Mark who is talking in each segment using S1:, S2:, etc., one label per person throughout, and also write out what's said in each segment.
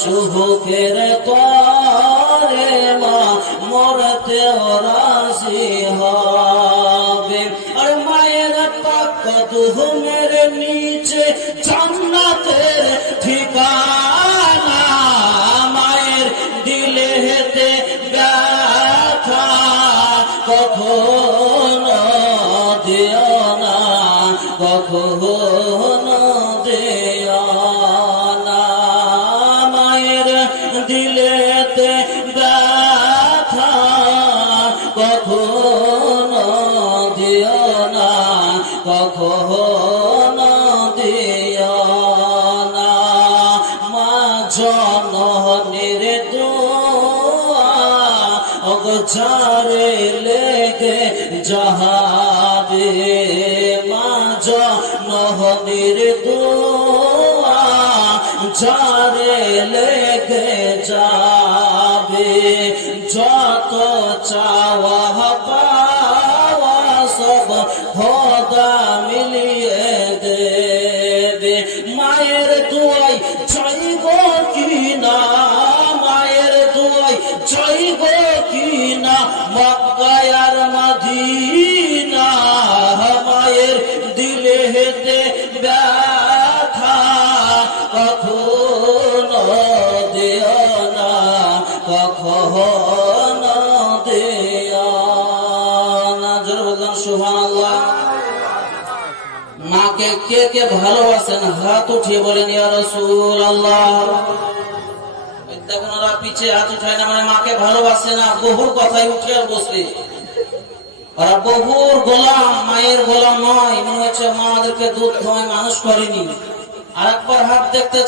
S1: সুখের তরে মা, মরতে রাজি হবে। আর মায়ের পাক দুহমের নিচে জান্নাতের ঠিকানা, মায়ের দিলে হেতে ব্যথা কখনো দিও না, কখনো দিলেতে ব্যথা কখনো দিও না, কখনো দিও না। মা জননীর অগচারে লেগে যাহাবে। মা জননীর দোয়া যারে লেগে যাবে যত চাওয়া পাওয়া সব হদা মিলিয়ে দেবে। মায়ের দুয়াই চাইব কি না মায়ের দুয়াই চাইব কি না না জোর বললাম সুবহানাল্লাহ। মাকে কে কে ভালোবাসেন, হাত উঠিয়ে বলেন আল্লাহ মানে মনে মানুষ করেনি। আর একবার হাত দেখতে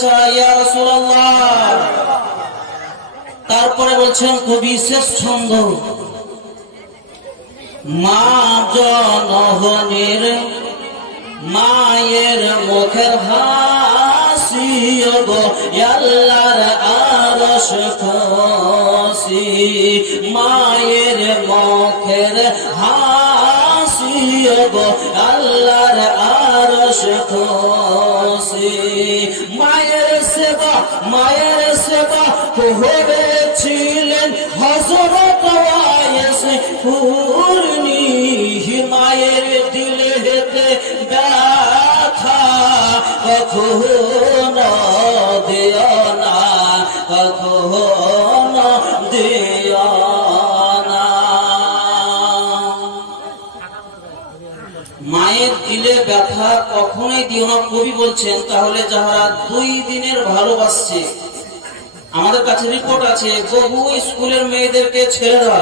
S1: তারপরে বলছেন, কবি শেষ ছন্দ। মা জনহনের মায়ের মুখের হাসি গো, আল্লাহর আরশ খুশি মায়ের মুখের হাসি গো, আল্লাহর আরশ খুশি মায়ের সেবা মায়ের সেবা করেছিলেন হযরত ওয়াইস পূর্ণি মায়ের দিলে হেতে ব্যথা। কখনো দিও না, কখনো না। মায়ের দিলে ব্যথা কখনোই দিও না। কবি বলছেন, তাহলে যাহারা দুই দিনের ভালোবাসছে, আমাদের কাছে রিপোর্ট আছে বহু স্কুলের মেয়েদেরকে ছেলেরা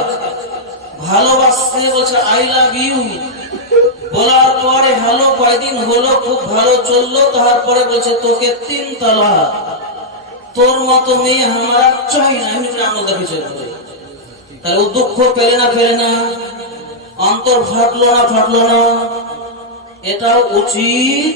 S1: ভালোবাসছে বলছে আই লাভ ইউ বলার পরে ভালো, কয়দিন হলো, খুব ভালো চলল, তারপরে বলছে, তোকে তিন তলা, তোর মতো মেয়ে আমার চাই না। আমি আমাদের কিছু তাহলে ও দুঃখ পেলে না পেলে না, অন্তর ফাটলো না ফাটলো না, এটাও উচিত